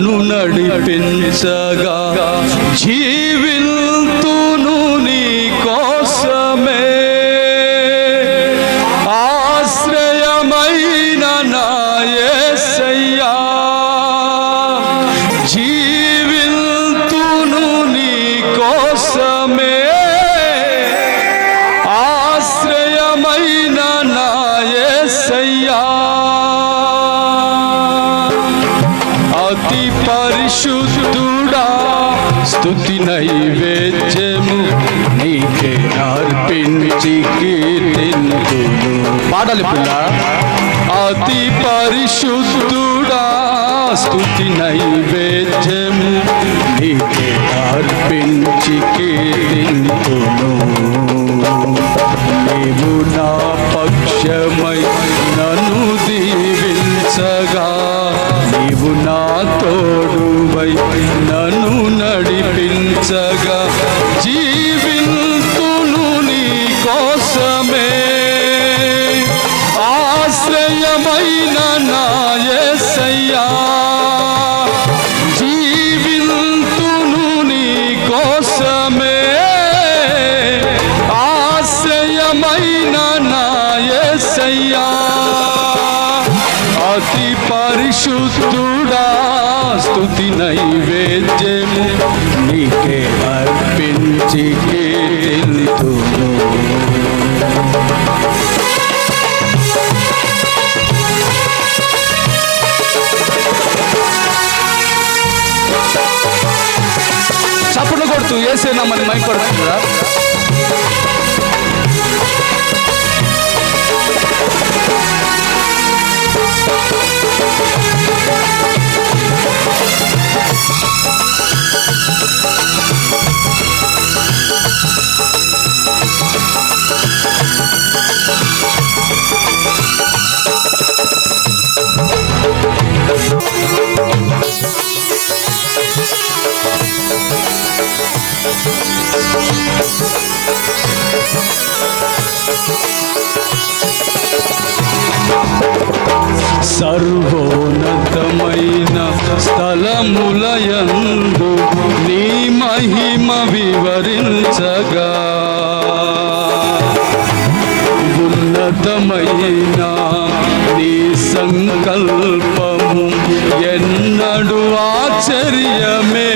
నన్ను నడిపించగా జీవిల్తును పరిశుద్ధుడా స్థుతి నైవేద్యము నీకే అర్పించి కీర్తింతును పాడాలి పిల్ల? అతి పరిశుద్ధుడా స్థుతి నైవేద్య तू ऐसे ना मन मैं पड़ స్థలములయందు నీ మహిమ వివరించగా. ఉన్నతమైన నీ సంకల్పము ఎన్నడు ఆశ్చర్యమే.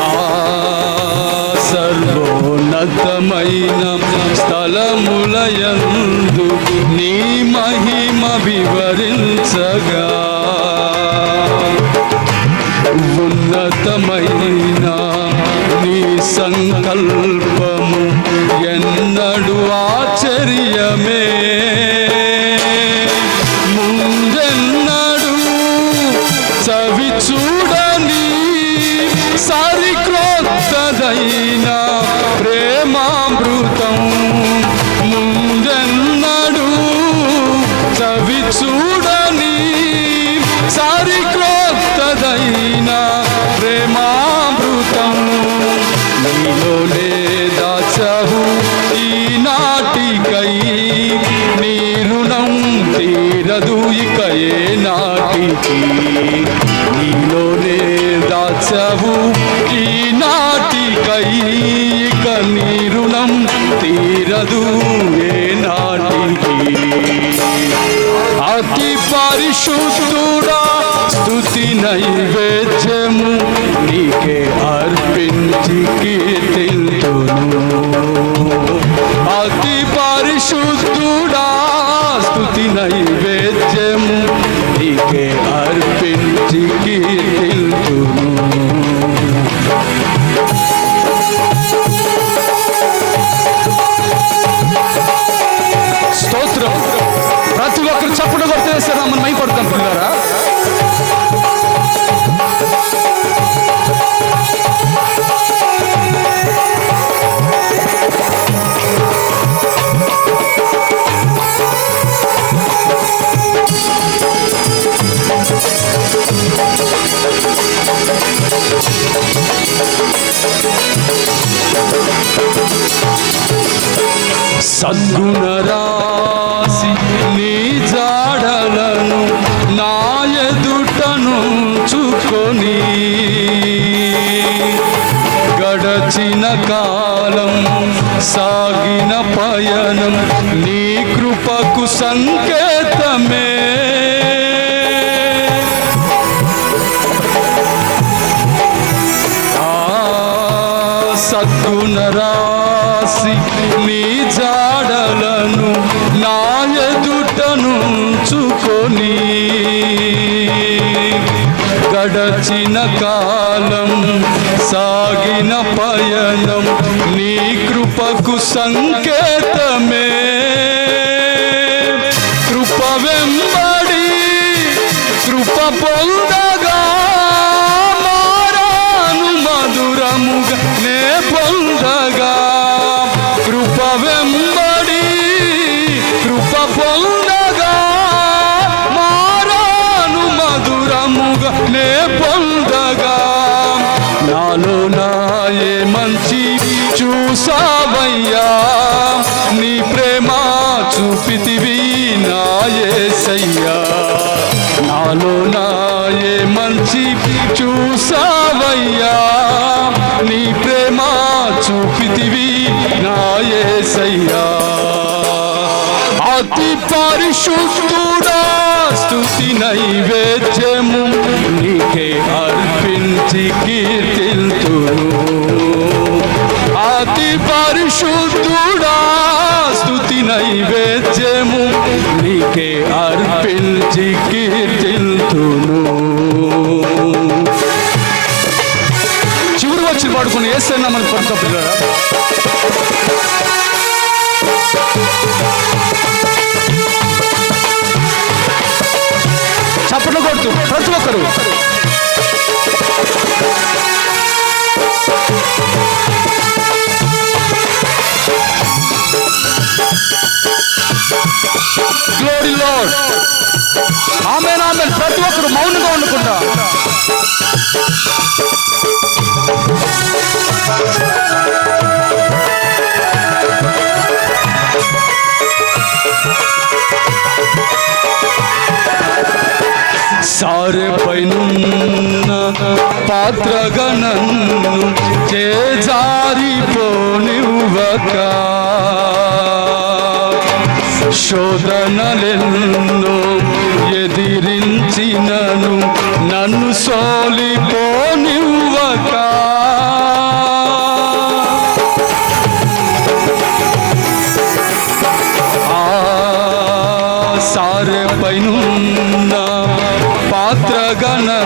ఆ ఉన్నతమైన స్థలములయందు నీ మహిమ వివరించగా. ఉన్నతమైన నీ సంకల్పము ఎన్నడు ఆశ్చర్యమే. ముందెన్నడు చవి చూడని సరిక్రొత్తదైన తీరదు ఇక ఏ నాటికి. నీలోనే దాచవు ఈ నాటికై. ఇక నీ రుణం తీరదు ఏ నాటికి. అతి పరిశుద్ధుడా స్తుతి నైవేద్య సద్గుణ రాసి నీ జాడలను నా ఎదుటను చుకొని గడచిన కాలం సాగిన పయనం నీ కృపకు సంకేతమే. ఆ సద్గుణ రాసి నీ జా సాగిన పయనం నీ కృపకు సంకేతమే. కృప వెంబడి కృప పొందగా చూపితివి నాయసయ్యా నాలో నాయే మంచి చూసావయ్యా. నీ ప్రేమ చూపితివి నాయసయ్యా అతి పరిశుద్ధుడా స్థుతి నైవేద్యము నీకే అర్పించి కీర్తిల్తును అతి పరిశుద్ధ చప్పట్లు ప్రతి ఒక్కరు. గ్లోరీ లార్డ్ ఆమె ప్రతి ఒక్కరు మౌనంగా ఉండకుండా. పైనున్న పాత్రగా నన్ను చేజారిపోనివ్వక శోధనలెన్నో ఎదిరించినను నన్ను సోలిపోనివ్వక. ఆ సారె పైనున్న పాత్రగా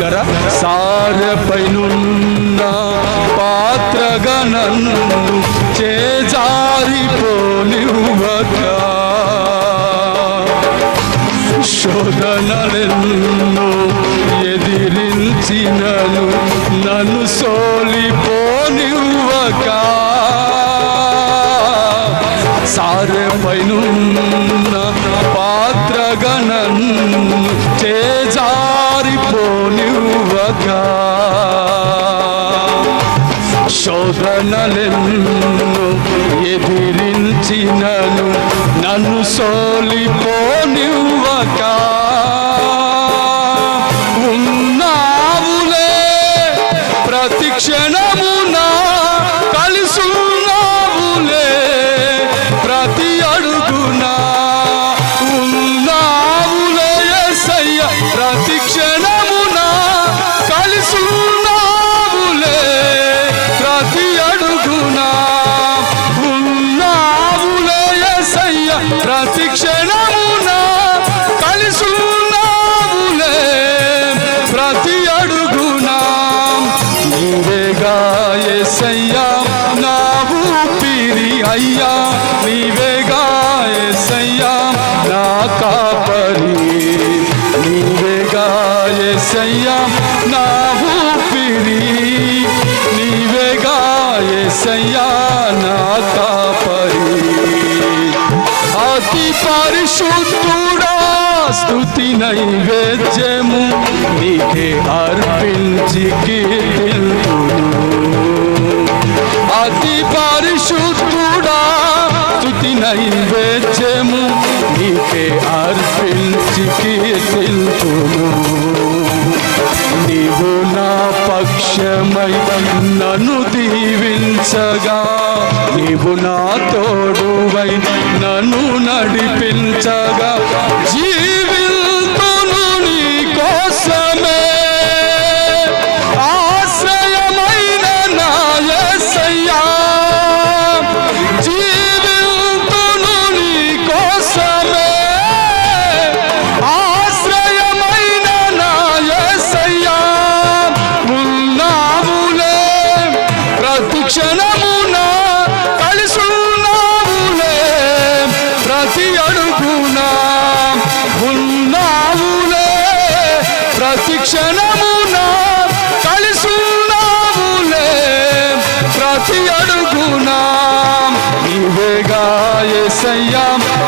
చివరిగా పడతాను పిల్లరా పాత్రగా నన్ను పరిశుద్ధుడా స్థుతి నైవేద్యము నీకే అర్పించి కీర్తిల్తును అతి పరిశుద్ధుడా స్థుతి నైవేద్యము నీకే అర్పించి కీర్తిల్తును నీవు నా పక్షమై నన్ను దీవించగా. నీవు నా తోడువై నన్ను నడిపించగా.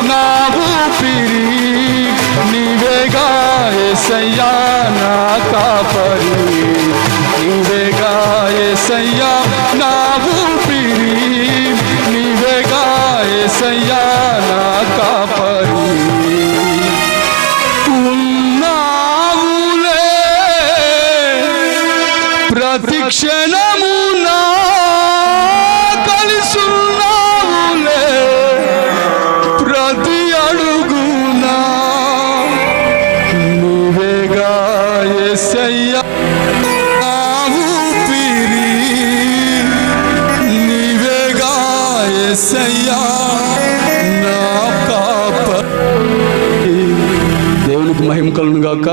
నా ఊపిరి నీవేగా ఎసయ్యా నా కాపు.